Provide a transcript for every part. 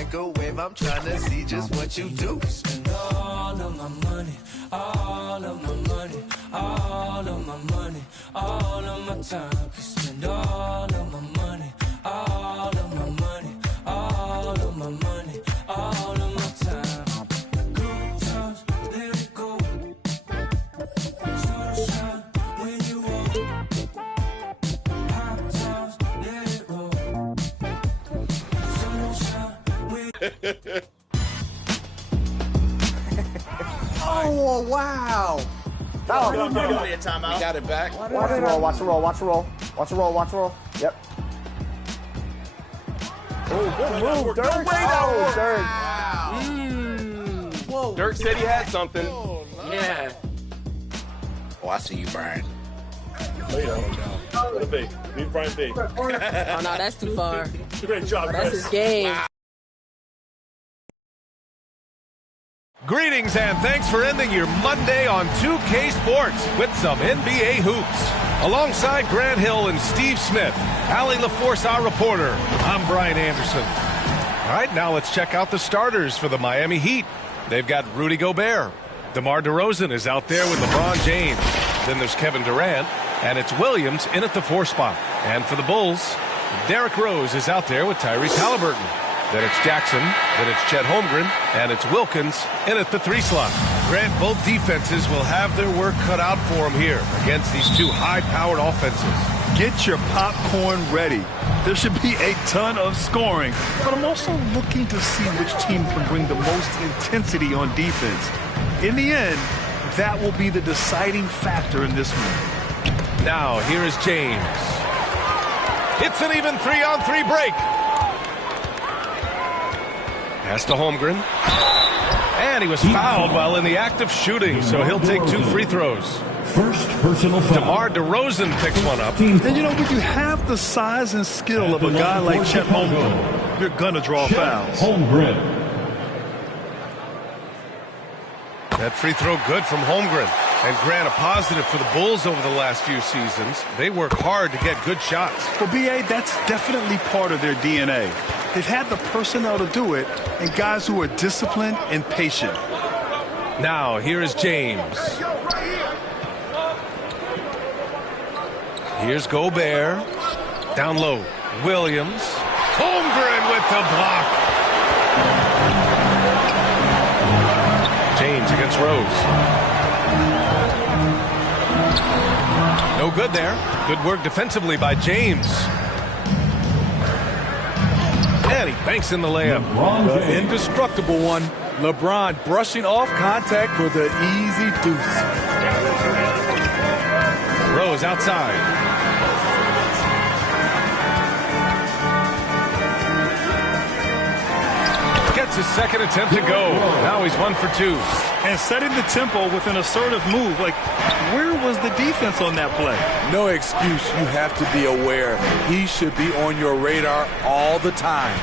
microwave, I'm trying to see just what you do. Spend all of my money, all of my money, all of my money, all of my time. Spend all of my money, all of my money, all of my money, all of my time. Good times, let it go. Sunshine when you walk. Hot times, let it roll. Sunshine when Oh, wow. Oh, We got it back. watch the roll, watch the roll, watch the roll. Watch the roll, watch the roll. Yep. Oh, good move, Dirk. Oh, Dirk. Whoa. Dirk said he had something. Yeah. Oh, I see you, Brian. Let it be. Leave Brian be. Oh, no, that's too far. Great job, That's Chris. his game. Greetings and thanks for ending your Monday on 2K Sports with some NBA hoops. Alongside Grant Hill and Steve Smith, Allie LaForce, our reporter, I'm Brian Anderson. All right, now let's check out the starters for the Miami Heat. They've got Rudy Gobert. DeMar DeRozan is out there with LeBron James. Then there's Kevin Durant, and it's Williams in at the 4 spot. And for the Bulls, Derrick Rose is out there with Tyrese Halliburton. Then it's Jackson, then it's Chet Holmgren, and it's Wilkins in at the 3 slot. Grant, both defenses will have their work cut out for them here against these two high-powered offenses. Get your popcorn ready. There should be a ton of scoring, but I'm also looking to see which team can bring the most intensity on defense. In the end, that will be the deciding factor in this one. Now, here is James. It's an even 3-on-3 break. Pass to Holmgren. And he was fouled while in the act of shooting, so he'll take 2 free throws. First personal foul. DeMar DeRozan picks one up. And you know, when you have the size and skill of a guy like Chet Holmgren, you're going to draw fouls. Holmgren. That free throw good from Holmgren. And Grant, a positive for the Bulls over the last few seasons. They work hard to get good shots. For BA, that's definitely part of their DNA. They've had the personnel to do it, and guys who are disciplined and patient. Now, here is James. Here's Gobert. Down low. Williams. Holmgren with the block. James against Rose. No good there. Good work defensively by James. And he banks in the layup. The indestructible one. LeBron brushing off contact for the easy deuce. Rose outside. Gets his second attempt to go. Now he's 1 for 2. And setting the tempo with an assertive move. Like, where was the defense on that play? No excuse. You have to be aware. He should be on your radar all the time.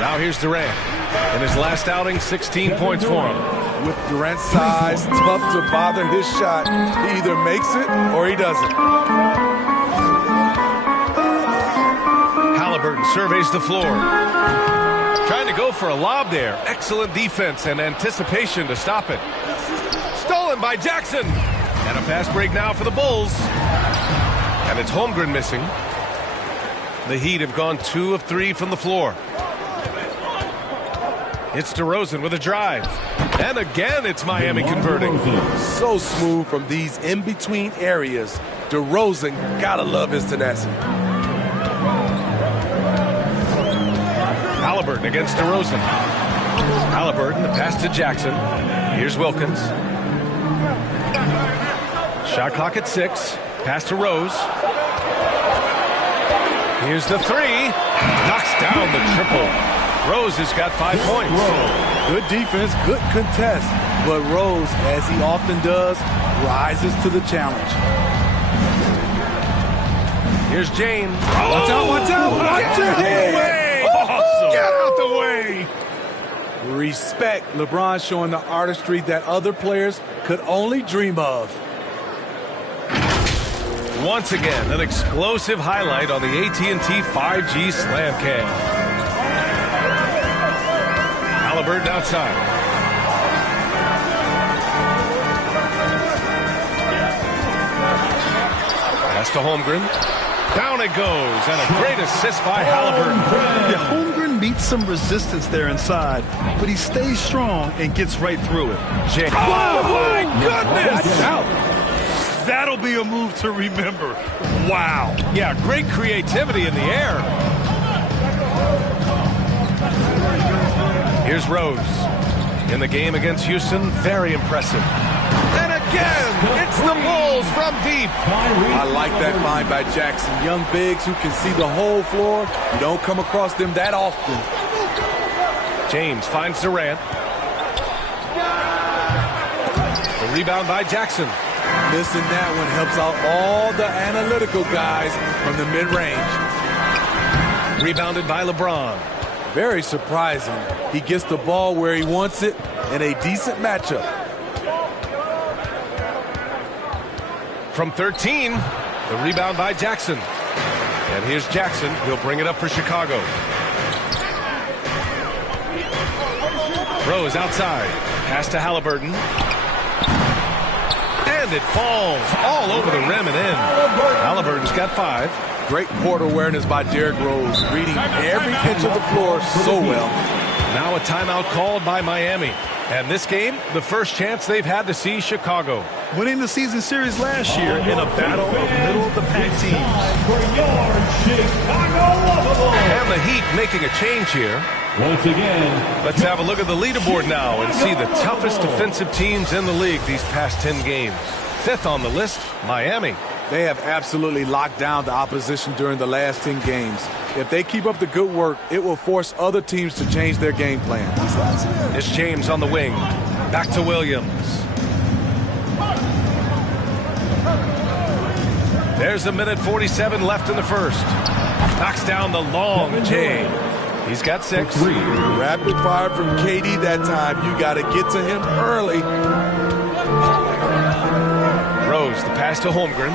Now here's Durant. In his last outing, 16 points for him. With Durant's size, tough to bother his shot. He either makes it or he doesn't. Halliburton surveys the floor. Trying to go for a lob there. Excellent defense and anticipation to stop it. Stolen by Jackson. And a fast break now for the Bulls. And it's Holmgren missing. The Heat have gone 2 of 3 from the floor. It's DeRozan with a drive. And again, it's Miami converting. So smooth from these in-between areas. DeRozan, gotta love his tenacity. Halliburton against DeRozan. Halliburton, the pass to Jackson. Here's Wilkins. Shot clock at 6. Pass to Rose. Here's the 3. Knocks down the triple. Rose has got 5 points. Good defense, good contest. But Rose, as he often does, rises to the challenge. Here's James. Watch out, watch out, watch out. Awesome. Get out the way. Respect. LeBron showing the artistry that other players could only dream of. Once again, an explosive highlight on the AT&T 5G Slam Cam. Halliburton outside. Pass to Holmgren. Down it goes, and a great assist by Halliburton. Yeah, Holmgren meets some resistance there inside, but he stays strong and gets right through it. Oh, my goodness! That'll be a move to remember. Wow. Yeah, great creativity in the air. Here's Rose. In the game against Houston, very impressive. And again, it's the Bulls from deep. I like that find by Jackson. Young bigs who can see the whole floor. You don't come across them that often. James finds Durant. The rebound by Jackson. Missing that one helps out all the analytical guys from the mid-range. Rebounded by LeBron. Very surprising. He gets the ball where he wants it in a decent matchup. From 13, the rebound by Jackson. And here's Jackson. He'll bring it up for Chicago. Rose outside. Pass to Halliburton. And it falls all over the rim and in. Halliburton's got 5. Great court awareness by Derrick Rose, reading every inch of the floor so well. Now a timeout called by Miami. And this game, the first chance they've had to see Chicago. Winning the season series last year in a battle of middle-of-the-pack teams. And the Heat making a change here. Once again, let's have a look at the leaderboard now and see the toughest defensive teams in the league these past 10 games. 5th on the list, Miami. They have absolutely locked down the opposition during the last 10 games. If they keep up the good work, it will force other teams to change their game plan. It's James on the wing. Back to Williams. There's a minute 47 left in the first. Knocks down the long J. He's got 6. Rapid fire from KD that time. You got to get to him early. Rose, the pass to Holmgren.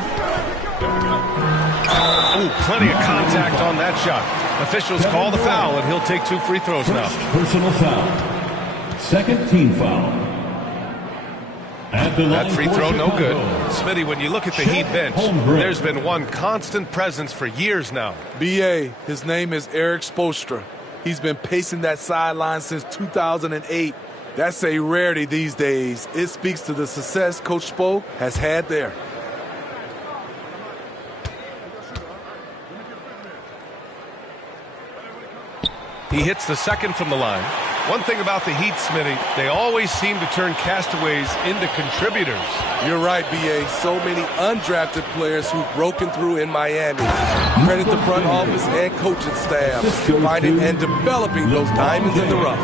Ooh, plenty of contact on that shot. Officials call the foul, and he'll take 2 free throws now. Personal foul. Second team foul. That free throw no good. Smitty, when you look at the Heat bench, there's been one constant presence for years now. B.A., his name is Eric Spoelstra. He's been pacing that sideline since 2008. That's a rarity these days. It speaks to the success Coach Spo has had there. He hits the second from the line. One thing about the Heat, Smitty, they always seem to turn castaways into contributors. You're right, B.A. So many undrafted players who've broken through in Miami. Credit the front office and coaching staff finding and developing those diamonds in the rough.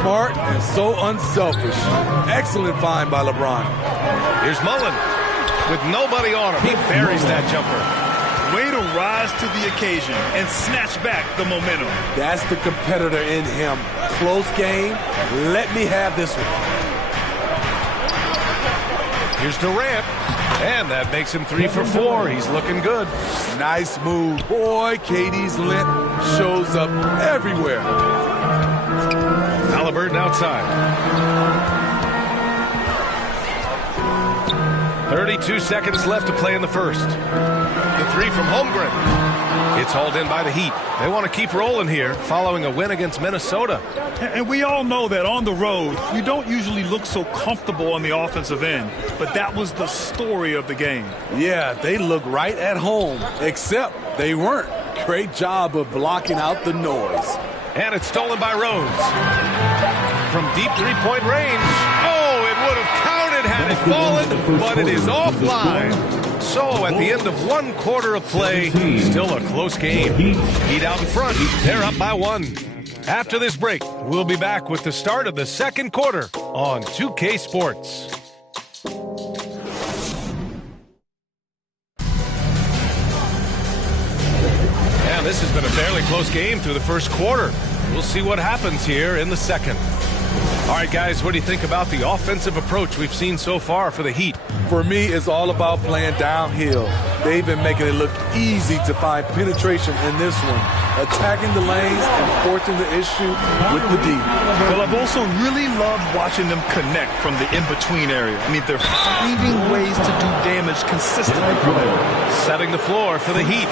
Smart and so unselfish. Excellent find by LeBron. Here's Mullen. With nobody on him, he buries that jumper. Way to rise to the occasion and snatch back the momentum. That's the competitor in him. Close game. Let me have this one. Here's Durant. And that makes him 3 for 4. He's looking good. Nice move. Boy, KD's length shows up everywhere. Halliburton outside. 32 seconds left to play in the first. The 3 from Holmgren. It's hauled in by the Heat. They want to keep rolling here following a win against Minnesota. And we all know that on the road, you don't usually look so comfortable on the offensive end. But that was the story of the game. Yeah, they look right at home, except they weren't. Great job of blocking out the noise. And it's stolen by Rose. From deep three-point range. Oh, it would have counted had it fallen, but it is offline. So at the end of 1 quarter of play, still a close game. Heat out in front. They're up by 1. After this break, we'll be back with the start of the second quarter on 2K Sports. And this has been a fairly close game through the first quarter. We'll see what happens here in the second. All right, guys, what do you think about the offensive approach we've seen so far for the Heat? For me, it's all about playing downhill. They've been making it look easy to find penetration in this one, attacking the lanes and forcing the issue with the D. Well, I've also really loved watching them connect from the in-between area. I mean, they're finding ways to do damage consistently from there. Setting the floor for the Heat.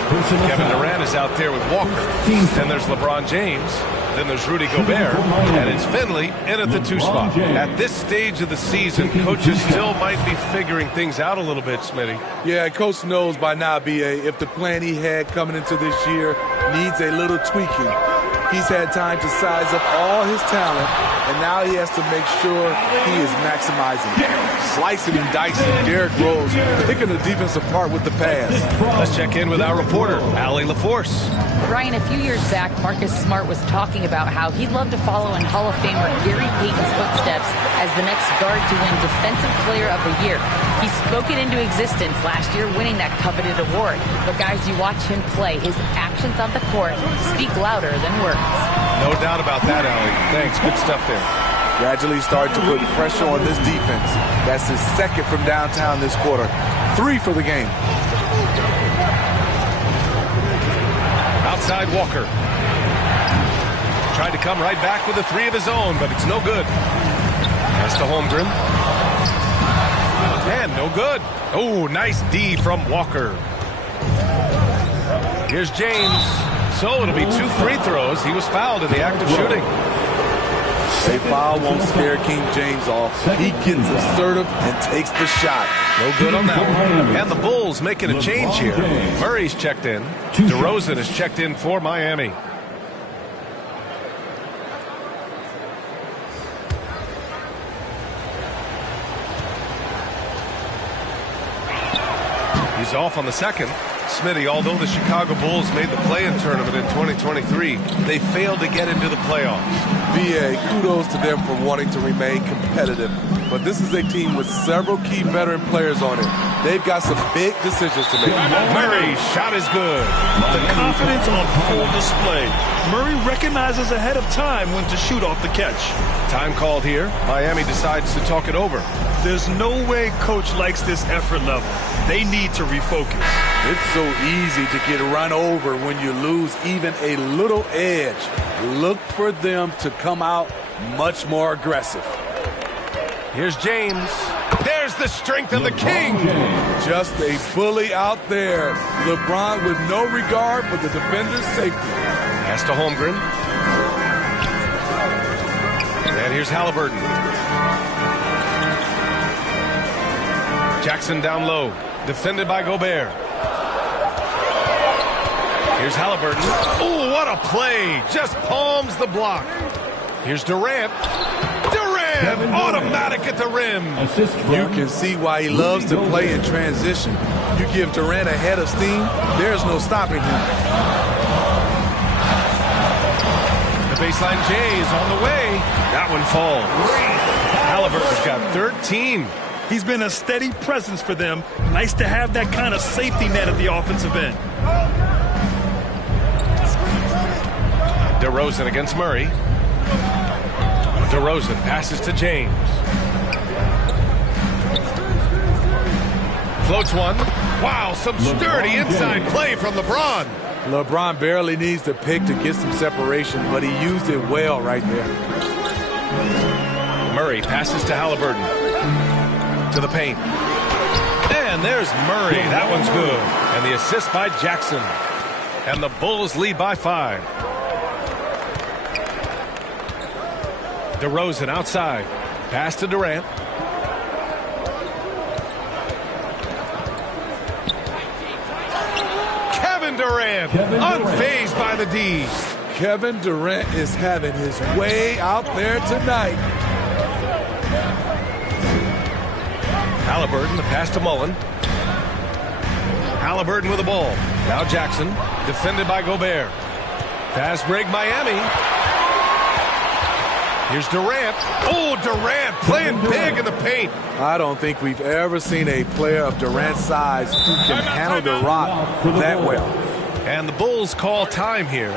Kevin Durant is out there with Walker. Then there's LeBron James. Then there's Rudy Gobert. And it's Finley in at the 2 spot. At this stage of the season, coaches still might be figuring things out a little bit, Smitty. Yeah, Coach knows by now, B.A., if the plan he had coming into this year needs a little tweaking. He's had time to size up all his talent, and now he has to make sure he is maximizing it. Slicing and dicing, Derrick Rose picking the defense apart with the pass. Let's check in with our reporter, Allie LaForce. Ryan, a few years back, Marcus Smart was talking about how he'd love to follow in Hall of Famer Gary Payton's footsteps as the next guard to win Defensive Player of the Year. He spoke it into existence last year, winning that coveted award. But guys, you watch him play, his actions on the court speak louder than words. No doubt about that, Allie. Thanks. Good stuff there. Gradually starting to put pressure on this defense. That's his second from downtown this quarter. 3 for the game. Outside Walker. Tried to come right back with a 3 of his own, but it's no good. Pass to Holmgren. And no good. Oh, nice D from Walker. Here's James. So it'll be 2 free throws. He was fouled in the act of shooting. A foul won't scare King James off. He gets assertive and takes the shot. No good on that one. And the Bulls making a change here. Murray's checked in. DeRozan is checked in for Miami. He's off on the second. Smitty, although the Chicago Bulls made the play-in tournament in 2023, they failed to get into the playoffs. B.A., kudos to them for wanting to remain competitive. But this is a team with several key veteran players on it. They've got some big decisions to make. Murray's shot is good. The confidence on full display. Murray recognizes ahead of time when to shoot off the catch. Time called here. Miami decides to talk it over. There's no way coach likes this effort level. They need to refocus. It's so easy to get run over when you lose even a little edge. Look for them to come out much more aggressive. Here's James. There's the strength of the king. Just a bully out there. LeBron with no regard for the defender's safety. Pass to Holmgren. And here's Halliburton. Jackson down low. Defended by Gobert. Here's Halliburton. Oh, what a play. Just palms the block. Here's Durant. Durant! Automatic at the rim. You can see why he loves to play in transition. You give Durant a head of steam, there's no stopping him. The baseline J is on the way. That one falls. Halliburton's got 13. He's been a steady presence for them. Nice to have that kind of safety net at the offensive end. DeRozan against Murray. DeRozan passes to James. Floats one. Wow, some sturdy inside play from LeBron. LeBron barely needs to pick to get some separation, but he used it well right there. Murray passes to Halliburton. To the paint. And there's Murray. That one's good. And the assist by Jackson. And the Bulls lead by 5. DeRozan outside. Pass to Durant. Kevin Durant. Unfazed by the D. Kevin Durant is having his way out there tonight. Halliburton, the pass to Mullen. Halliburton with the ball. Now Jackson, defended by Gobert. Fast break Miami. Here's Durant. Oh, Durant playing big in the paint. I don't think we've ever seen a player of Durant's size who can handle the rock that well. And the Bulls call time here.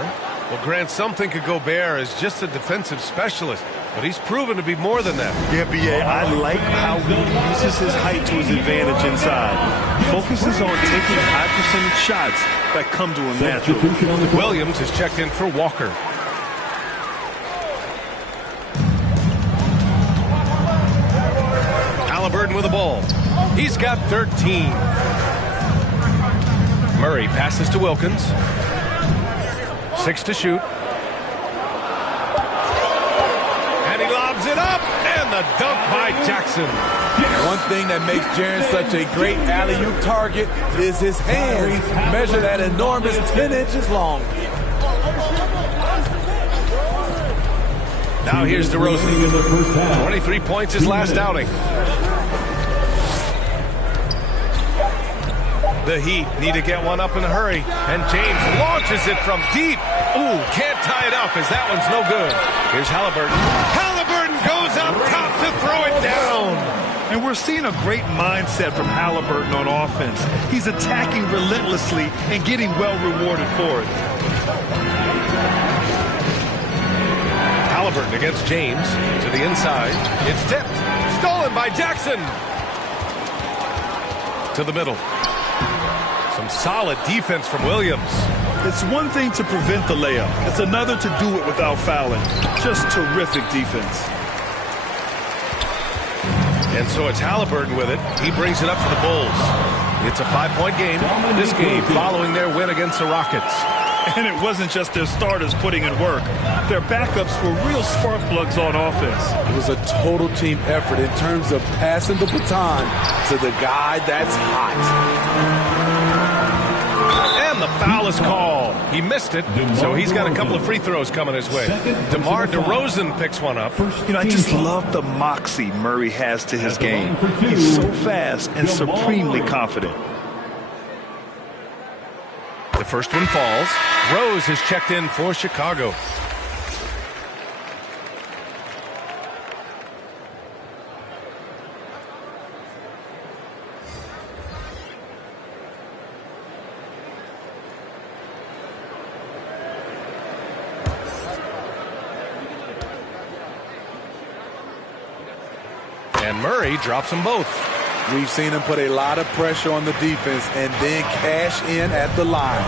Well, Grant, some think of Gobert as just a defensive specialist, but he's proven to be more than that. Yeah, B.A., I like how he uses his height to his advantage inside. Focuses on taking high percentage shots that come to him naturally. Williams is checked in for Walker. Halliburton with the ball. He's got 13. Murray passes to Wilkins. 6 to shoot. And he lobs it up. And the dunk by Jackson. One thing that makes Jaren such a great alley-oop target is his hands. Measure that enormous 10 inches long. Now here's DeRozan. 23 points his last outing. The Heat need to get one up in a hurry. And James launches it from deep. Ooh, can't tie it up as that one's no good. Here's Halliburton. Halliburton goes up top to throw it down. And we're seeing a great mindset from Halliburton on offense. He's attacking relentlessly and getting well rewarded for it. Halliburton against James to the inside. It's tipped. Stolen by Jackson. To the middle. Some solid defense from Williams. It's one thing to prevent the layup. It's another to do it without fouling. Just terrific defense. And so it's Halliburton with it. He brings it up for the Bulls. It's a 5-point game. This game following their win against the Rockets. And it wasn't just their starters putting in work. Their backups were real spark plugs on offense. It was a total team effort in terms of passing the baton to the guy that's hot. And the foul is called. He missed it, so he's got a couple of free throws coming his way. DeMar DeRozan picks one up. You know, I just love the moxie Murray has to his game. He's so fast and supremely confident. The first one falls. Rose is checked in for Chicago. And Murray drops them both. We've seen him put a lot of pressure on the defense and then cash in at the line.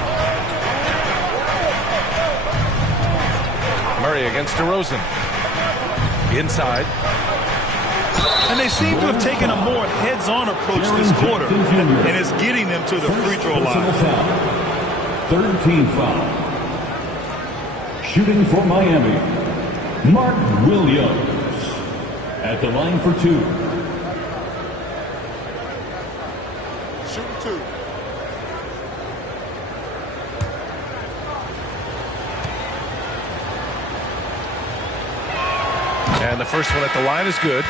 Murray against DeRozan. Inside. And they seem to have taken a more heads-on approach this quarter, and it's getting them to the free throw line. Third team foul. Shooting for Miami, Mark Williams. At the line for 2. Shooting 2. And the first one at the line is good.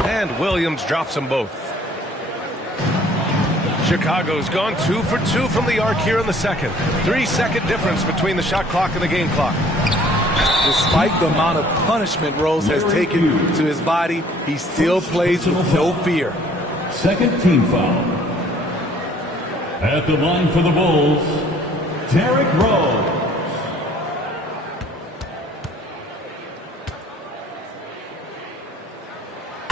And Williams drops them both. Chicago's gone 2 for 2 from the arc here in the second. 3-second difference between the shot clock and the game clock. Despite the amount of punishment Rose has taken to his body, he still plays with no fear. Second team foul. At the line for the Bulls, Derrick Rose.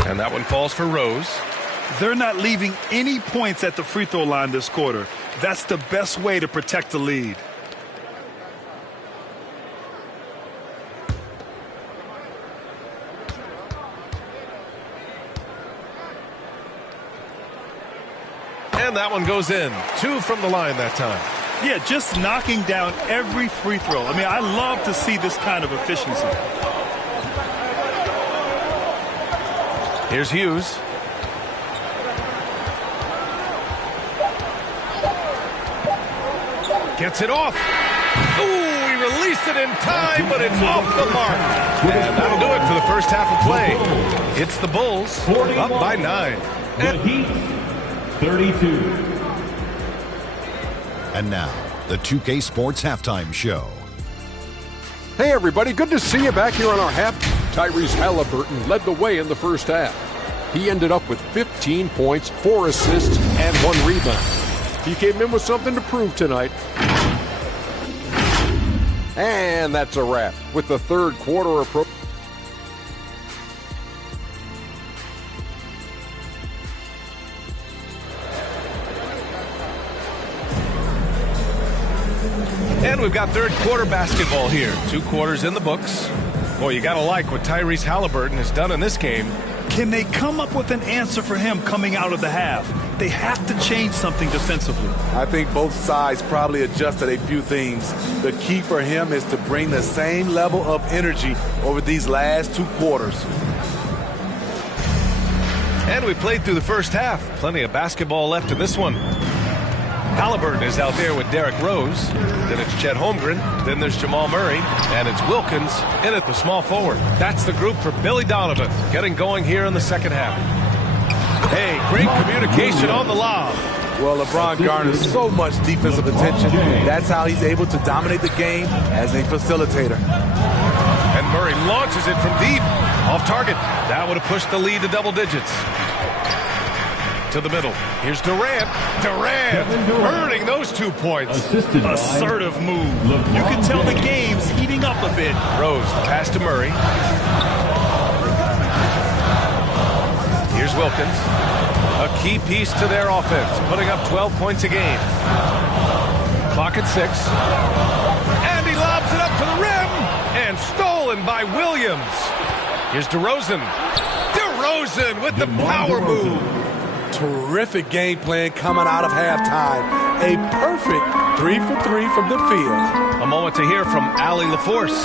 And that one falls for Rose. They're not leaving any points at the free throw line this quarter. That's the best way to protect the lead. And that one goes in. 2 from the line that time. Yeah, just knocking down every free throw. I mean, I love to see this kind of efficiency. Here's Hughes. Gets it off. Ooh, he released it in time, but it's off the mark. And that'll do it for the first half of play. It's the Bulls up by 9. The Heat, 32. And now, the 2K Sports Halftime Show. Hey everybody, good to see you back here on our half. Tyrese Halliburton led the way in the first half. He ended up with 15 points, 4 assists, and 1 rebound. He came in with something to prove tonight. And that's a wrap with the third quarter approach. And we've got third quarter basketball here. 2 quarters in the books. Boy, you gotta like what Tyrese Halliburton has done in this game. Can they come up with an answer for him coming out of the half? They have to change something defensively. I think both sides probably adjusted a few things. The key for him is to bring the same level of energy over these last 2 quarters. And we played through the first half. Plenty of basketball left in this one. Halliburton is out there with Derrick Rose. Then it's Chet Holmgren. Then there's Jamal Murray. And it's Wilkins in at the small forward. That's the group for Billy Donovan getting going here in the second half. Hey, great communication on the lob. Well, LeBron garners so much defensive attention. That's how he's able to dominate the game as a facilitator. And Murray launches it from deep. Off target. That would have pushed the lead to double digits. To the middle. Here's Durant. Durant earning those 2 points. Assertive move. You can tell the game's heating up a bit. Rose, the pass to Murray. Here's Wilkins. A key piece to their offense, putting up 12 points a game. Clock at 6. And he lobs it up to the rim. And stolen by Williams. Here's DeRozan. DeRozan with the power move. Terrific game plan coming out of halftime. A perfect 3 for 3 from the field. A moment to hear from Allie LaForce.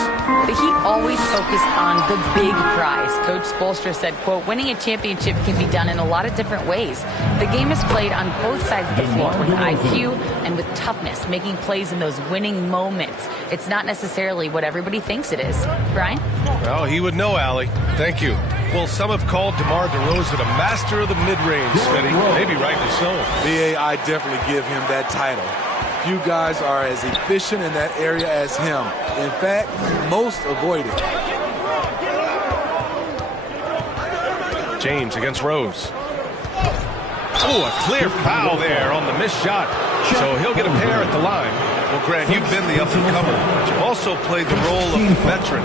The Heat always focus on the big prize. Coach Spoelstra said, quote, winning a championship can be done in a lot of different ways. The game is played on both sides of the floor with IQ and with toughness, making plays in those winning moments. It's not necessarily what everybody thinks it is. Brian? Well, he would know, Allie. Thank you. Well, some have called DeMar DeRozan a master of the mid-range, Smitty. Maybe rightly so. BA, I definitely give him that title. Few guys are as efficient in that area as him. In fact, most avoid it. James against Rose. Oh, a clear foul there on the missed shot. So he'll get a pair at the line. Well, Grant, you've been the up-and-comer, but you've also played the role of the veteran.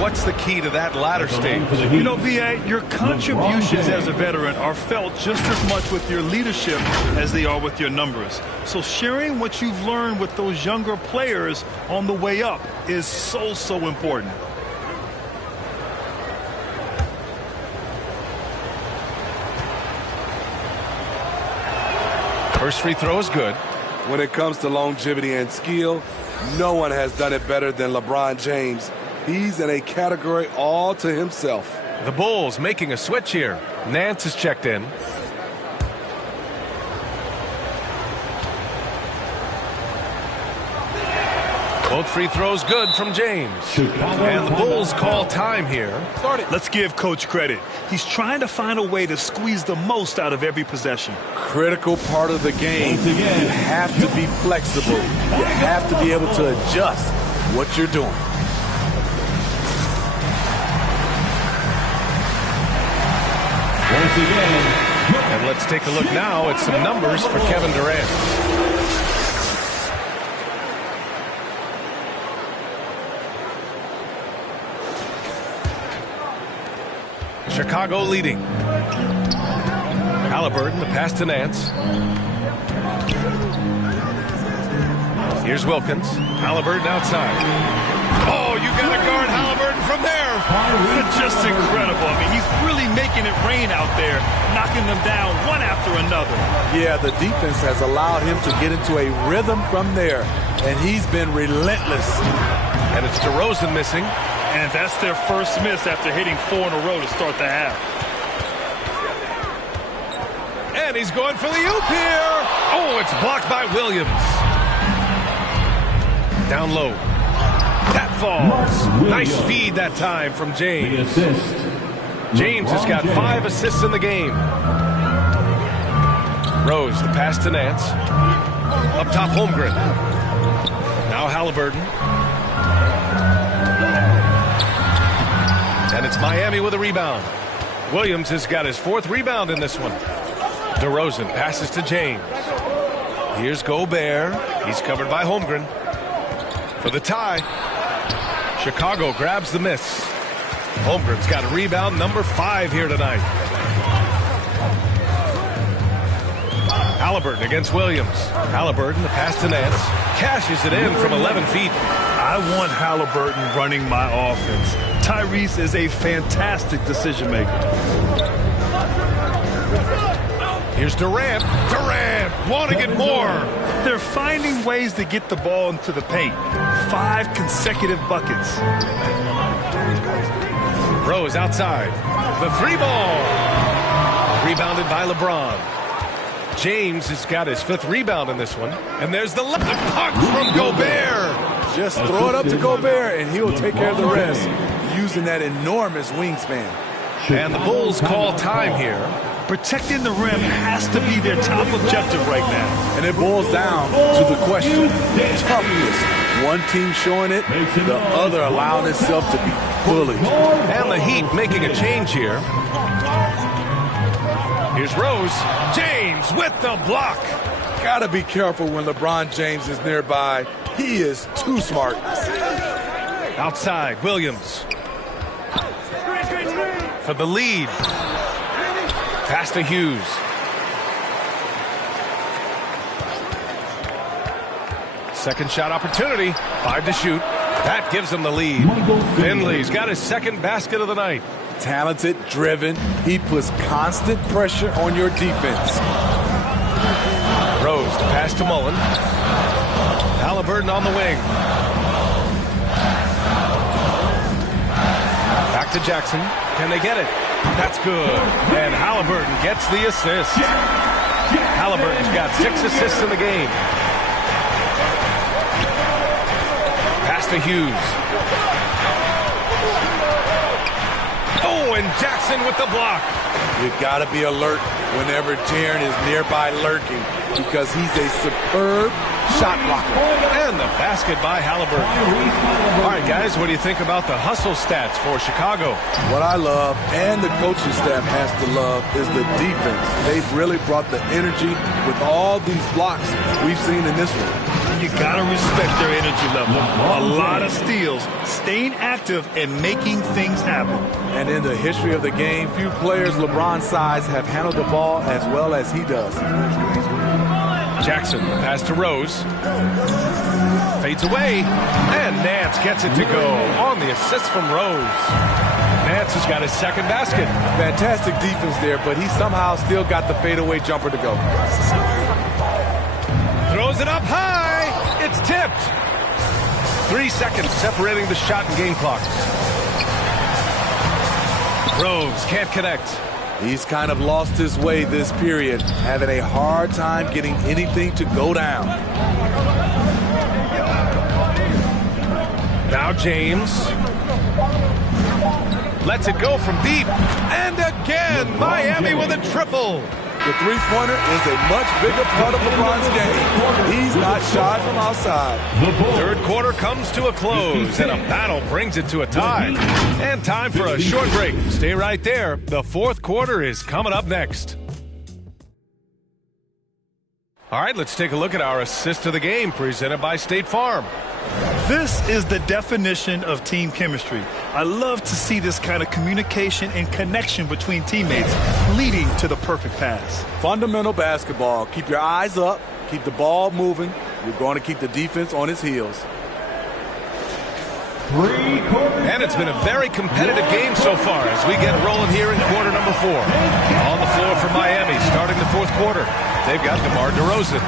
What's the key to that latter stage? You know, B.A., your contributions as a veteran are felt just as much with your leadership as they are with your numbers. So sharing what you've learned with those younger players on the way up is so important. First free throw is good. When it comes to longevity and skill, no one has done it better than LeBron James. He's in a category all to himself. The Bulls making a switch here. Nance is checked in. Both free throws good from James. And the Bulls call time here. Let's give Coach credit. He's trying to find a way to squeeze the most out of every possession. Critical part of the game. You have to be flexible. You have to be able to adjust what you're doing. And let's take a look now at some numbers for Kevin Durant. Chicago leading. Halliburton, the pass to Nance. Here's Wilkins. Halliburton outside. Oh, you got to guard Halliburton from there. Just incredible. I mean, he's really making it rain out there, knocking them down one after another. Yeah, the defense has allowed him to get into a rhythm from there, and he's been relentless. And it's DeRozan missing. And that's their first miss after hitting 4 in a row to start the half. And he's going for the oop here. Oh, it's blocked by Williams. Down low. That falls. Nice feed that time from James. James has got 5 assists in the game. Rose, the pass to Nance. Up top, Holmgren. Now Halliburton. And it's Miami with a rebound. Williams has got his 4th rebound in this one. DeRozan passes to James. Here's Gobert. He's covered by Holmgren. For the tie. Chicago grabs the miss. Holmgren's got a rebound, number 5 here tonight. Halliburton against Williams. Halliburton, the pass to Nance. Cashes it in from 11 feet. I want Halliburton running my offense. Tyrese is a fantastic decision maker. Here's Durant. Durant wanting it more. They're finding ways to get the ball into the paint. 5 consecutive buckets. Rose outside. The 3-ball. Rebounded by LeBron. James has got his 5th rebound in this one. And there's the left puck from Gobert. Just throw it up to Gobert, and he'll take care of the rest, using that enormous wingspan. And the Bulls call time here. Protecting the rim has to be their top objective right now. And it boils down to the question, toughness. One team showing it, the other allowing itself to be bullied. And the Heat making a change here. Here's Rose. James with the block. Gotta be careful when LeBron James is nearby. He is too smart. Outside, Williams. For the lead. Pass to Hughes. Second shot opportunity. 5 to shoot. That gives him the lead. Finley's got his 2nd basket of the night. Talented, driven. He puts constant pressure on your defense. Rose, the pass to Mullen. Halliburton on the wing. Back to Jackson. Can they get it? That's good. And Halliburton gets the assist. Halliburton's got 6 assists in the game. Pass to Hughes. Oh, and Jackson with the block. You got to be alert whenever Jaren is nearby lurking, because he's a superb shot blocker. And the basket by Halliburton. All right, guys, what do you think about the hustle stats for Chicago? What I love, and the coaching staff has to love, is the defense. They've really brought the energy with all these blocks we've seen in this one. You got to respect their energy level. A lot of steals, staying active, and making things happen. And in the history of the game, few players LeBron's size have handled the ball as well as he does. Jackson, the pass to Rose. Fades away, and Nance gets it to go on the assist from Rose. Nance has got his 2nd basket. Fantastic defense there, but he somehow still got the fadeaway jumper to go. Throws it up high. It's tipped. 3 seconds separating the shot and game clock. Rose can't connect. He's kind of lost his way this period, having a hard time getting anything to go down. Now James. Lets it go from deep. And again, Miami with a triple. The three-pointer is a much bigger part of LeBron's game. He's not shy from outside. Third quarter comes to a close, and a battle brings it to a tie. And time for a short break. Stay right there. The 4th quarter is coming up next. All right, let's take a look at our assist of the game presented by State Farm. This is the definition of team chemistry. I love to see this kind of communication and connection between teammates leading to the perfect pass. Fundamental basketball. Keep your eyes up. Keep the ball moving. You're going to keep the defense on its heels. And it's been a very competitive game so far as we get rolling here in quarter number 4. On the floor for Miami starting the 4th quarter. They've got DeMar DeRozan.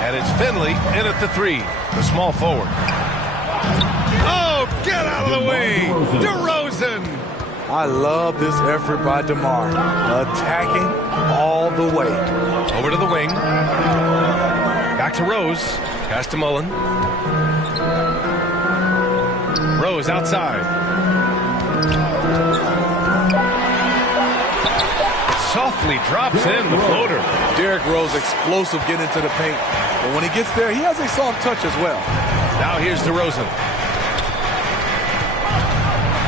And it's Finley in at the 3, the small forward. Oh, get out of the way! DeRozan! I love this effort by DeMar. Attacking all the way. Over to the wing. Back to Rose. Pass to Mullen. Rose outside. Softly drops in the floater. Derrick Rose explosive getting into the paint. But when he gets there, he has a soft touch as well. Now here's DeRozan.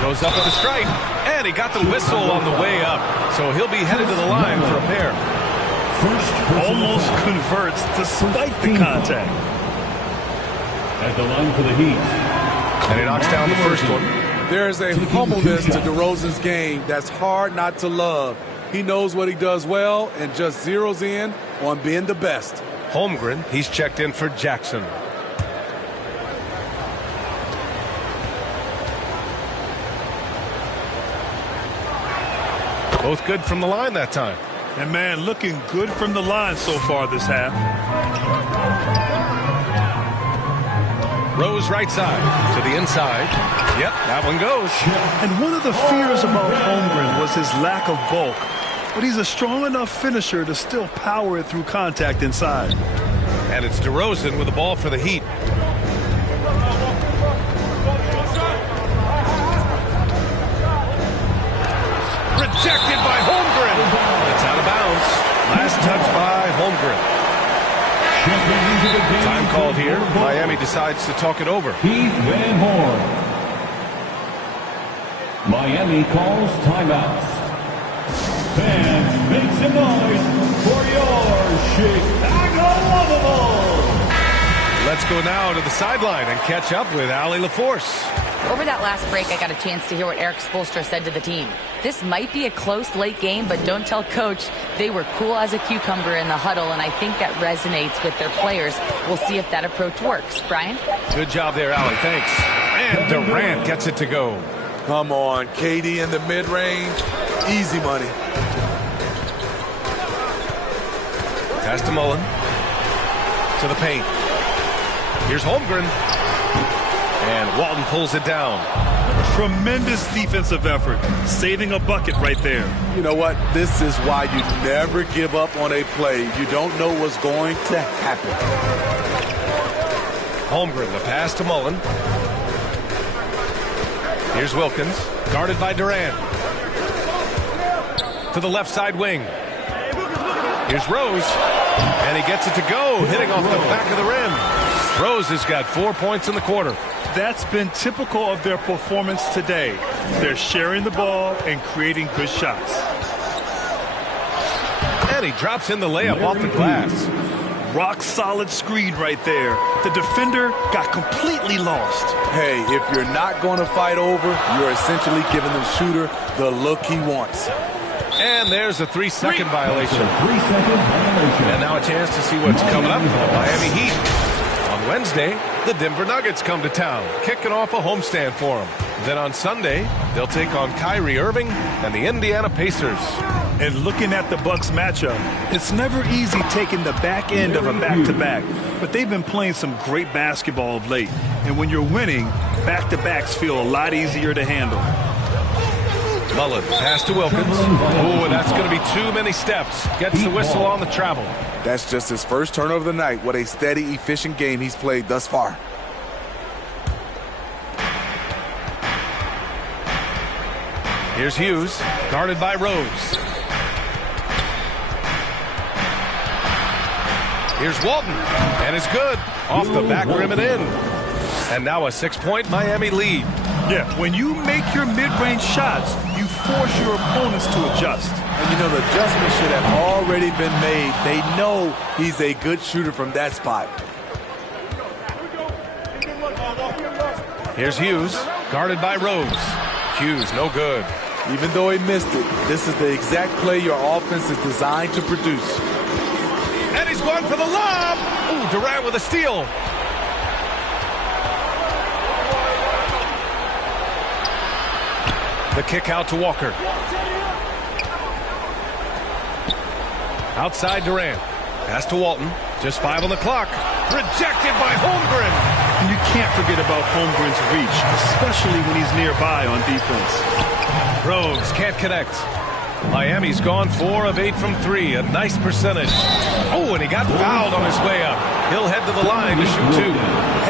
Goes up with a strike, and he got the whistle on the way up. So he'll be headed to the line for a pair. Almost converts despite the contact. At the line for the Heat. And he knocks down the first one. There's a humbleness to DeRozan's game that's hard not to love. He knows what he does well and just zeroes in on being the best. Holmgren, he's checked in for Jackson. Both good from the line that time. And man, looking good from the line so far this half. Rose right side to the inside. Yep, that one goes. And one of the fears about Holmgren was his lack of bulk. But he's a strong enough finisher to still power it through contact inside. And it's DeRozan with the ball for the Heat. Rejected by Holmgren. It's out of bounds. Last touch by Holmgren. Time called here. Miami decides to talk it over. Keith Van Horn. Miami calls timeouts. Fans, make some noise for your Chicago Lovables. Let's go now to the sideline and catch up with Allie LaForce. Over that last break, I got a chance to hear what Eric Spoelstra said to the team. This might be a close late game, but don't tell Coach. They were cool as a cucumber in the huddle, and I think that resonates with their players. We'll see if that approach works. Brian? Good job there, Allie. Thanks. And Durant gets it to go. Come on, KD in the mid-range. Easy money. Pass to Mullen. To the paint. Here's Holmgren. And Walton pulls it down. Tremendous defensive effort. Saving a bucket right there. You know what? This is why you never give up on a play. You don't know what's going to happen. Holmgren, the pass to Mullen. Here's Wilkins, guarded by Durant. To the left side wing. Here's Rose, and he gets it to go, hitting off the back of the rim. Rose has got 4 points in the quarter. That's been typical of their performance today. They're sharing the ball and creating good shots. And he drops in the layup off the glass. Rock solid screen right there. The defender got completely lost. Hey, if you're not going to fight over, you're essentially giving the shooter the look he wants. And there's a 3-second violation. And now a chance to see what's coming up for the Miami Heat. On Wednesday, the Denver Nuggets come to town, kicking off a homestand for them. Then on Sunday, they'll take on Kyrie Irving and the Indiana Pacers. And looking at the Bucks matchup, it's never easy taking the back end of a back-to-back. But they've been playing some great basketball of late. And when you're winning, back-to-backs feel a lot easier to handle. Mullen, pass to Wilkins. Oh, that's going to be too many steps. Gets the whistle on the travel. That's just his first turnover of the night. What a steady, efficient game he's played thus far. Here's Hughes, guarded by Rose. Here's Walton, and it's good. Off the back rim and in. And now a 6-point Miami lead. Yeah, when you make your mid-range shots, you force your opponents to adjust. And you know, the adjustment should have already been made. They know he's a good shooter from that spot. Here's Hughes, guarded by Rose. Hughes, no good. Even though he missed it, this is the exact play your offense is designed to produce. And he's going for the lob. Ooh, Durant with a steal. The kick out to Walker. Outside Durant. Pass to Walton. Just 5 on the clock. Rejected by Holmgren. And you can't forget about Holmgren's reach, especially when he's nearby on defense. Rose can't connect. Miami's gone 4 of 8 from 3. A nice percentage. Oh, and he got fouled on his way up. He'll head to the line to shoot 2.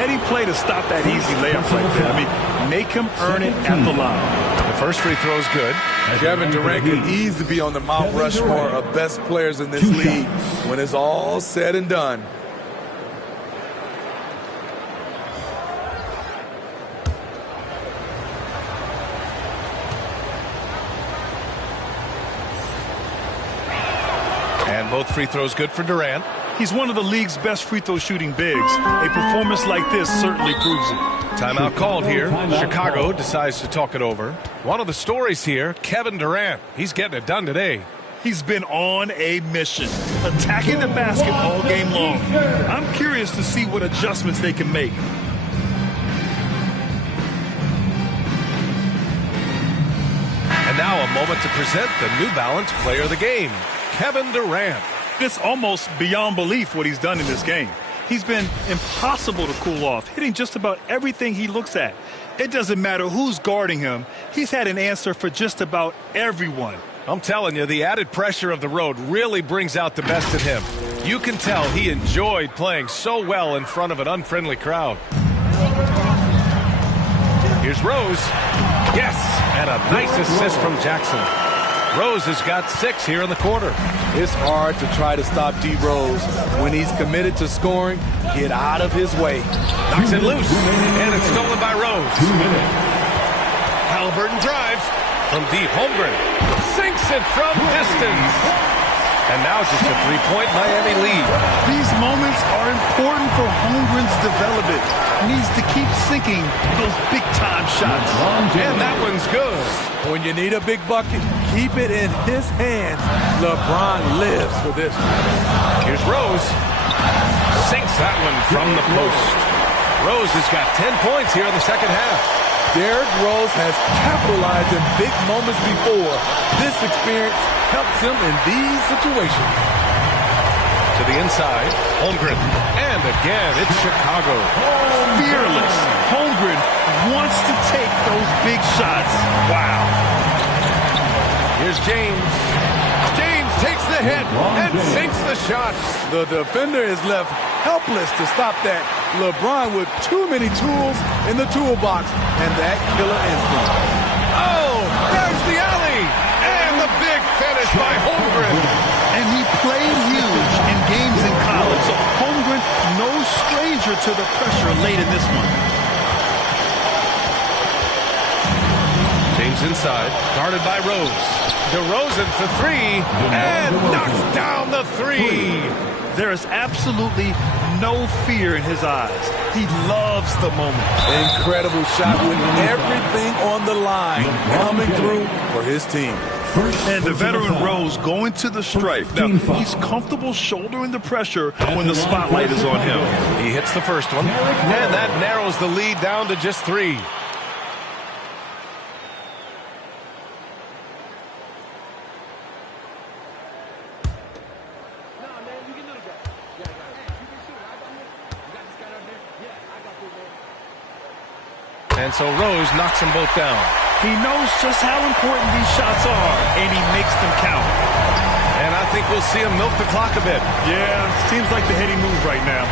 Heady play to stop that easy layup right there. I mean, make him earn it at the line. The first free throw is good. Kevin Durant could easily be on the Mount Rushmore of best players in this league when it's all said and done. Both free throws good for Durant. He's one of the league's best free throw shooting bigs. A performance like this certainly proves it. Timeout called here. Chicago decides to talk it over. One of the stories here, Kevin Durant. He's getting it done today. He's been on a mission, attacking the basket all game long. I'm curious to see what adjustments they can make. And now a moment to present the New Balance Player of the Game, Kevin Durant. It's almost beyond belief what he's done in this game. He's been impossible to cool off, hitting just about everything he looks at. It doesn't matter who's guarding him. He's had an answer for just about everyone. I'm telling you, the added pressure of the road really brings out the best in him. You can tell he enjoyed playing so well in front of an unfriendly crowd. Here's Rose. Yes, and a nice assist from Jackson. Rose has got 6 here in the quarter. It's hard to try to stop D. Rose. When he's committed to scoring, get out of his way. Knocks it loose, and it's stolen by Rose. 2 minutes. Halliburton drives from deep. Holmgren sinks it from distance. And now just a 3-point Miami lead. These moments are important for Holmgren's development. He needs to keep sinking those big-time shots. And that one's good. When you need a big bucket, keep it in his hands. LeBron lives for this one. Here's Rose. Sinks that one from the post. Rose has got 10 points here in the second half. Derrick Rose has capitalized in big moments before. This experience helps him in these situations. To the inside, Holmgren. And again, it's Chicago. Fearless. Holmgren wants to take those big shots. Wow. Here's James. James takes the hit and sinks the shot. The defender is left helpless to stop that. LeBron with too many tools in the toolbox and that killer instinct. Oh, there's the alley. And the big finish by Holmgren. And he played huge in games in college. So Holmgren, no stranger to the pressure late in this one. James inside, guarded by Rose. DeRozan for 3, and knocks down the 3. There is absolutely no fear in his eyes. He loves the moment. Incredible shot with everything on the line coming through for his team. And the veteran Rose going to the stripe. Now, he's comfortable shouldering the pressure when the spotlight is on him. He hits the first one, and that narrows the lead down to just 3. And so Rose knocks them both down. He knows just how important these shots are, and he makes them count. And I think we'll see him milk the clock a bit. Yeah, seems like the heady move right now.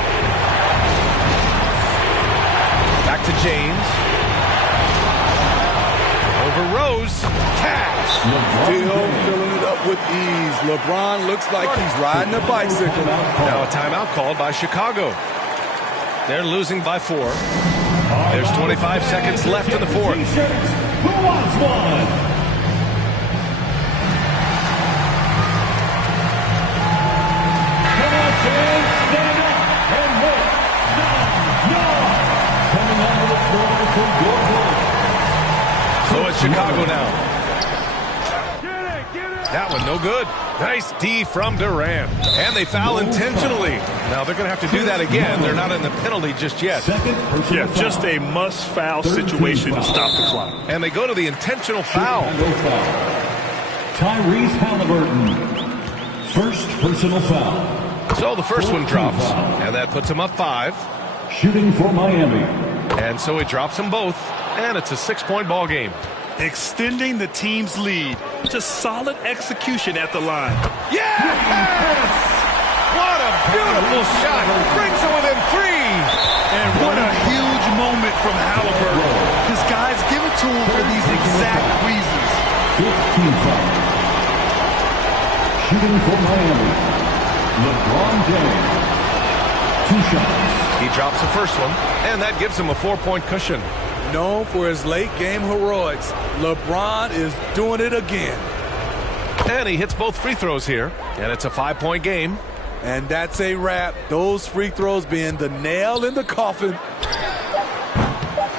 Back to James. Over Rose. Cash. Still filling it up with ease. LeBron looks like he's riding a bicycle. Now a timeout called by Chicago. They're losing by 4. There's 25 seconds left in the fourth. Who wants one? Come on, James, stand up and make some noise. Coming onto the floor from your goal. So it's Chicago now. That one no good. Nice D from Durant. And they foul intentionally. Now they're going to have to do that again. They're not in the penalty just yet. Yeah, just a must-foul situation to stop the clock. And they go to the intentional foul. Tyrese Halliburton. First personal foul. So the first one drops. And that puts him up 5. Shooting for Miami. And so he drops them both. And it's a 6-point ball game. Extending the team's lead. Just solid execution at the line. Yes! What a beautiful shot. Brings it within 3. And what a huge moment from Halliburton. His guys give it to him for these exact reasons. 15 foul. Shooting for Miami. LeBron James. 2 shots. He drops the first one, and that gives him a 4-point cushion. Known for his late-game heroics, LeBron is doing it again. And he hits both free throws here. And it's a 5-point game. And that's a wrap. Those free throws being the nail in the coffin.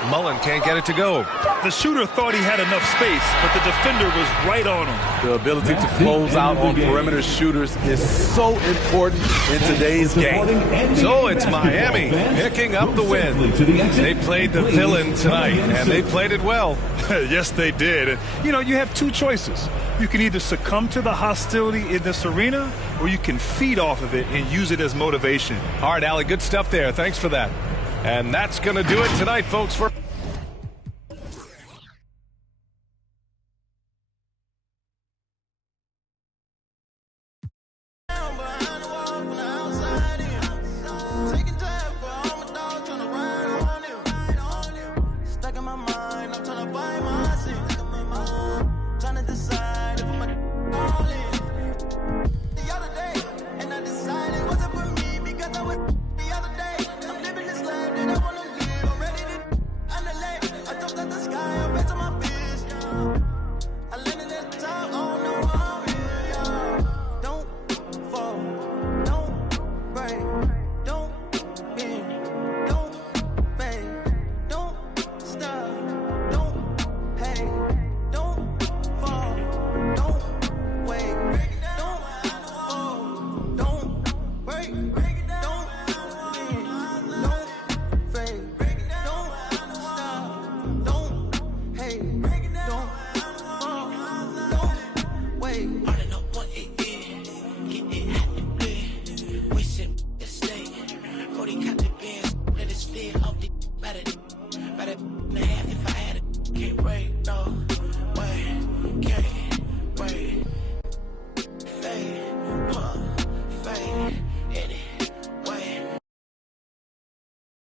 Mullen can't get it to go. The shooter thought he had enough space, but the defender was right on him. The ability to close out on perimeter shooters is so important in today's game. So it's Miami picking up the win. They played the villain tonight, and they played it well. Yes, they did. You know, you have two choices. You can either succumb to the hostility in this arena, or you can feed off of it and use it as motivation. All right, Allie, good stuff there. Thanks for that. And that's going to do it tonight, folks. For If I had a break.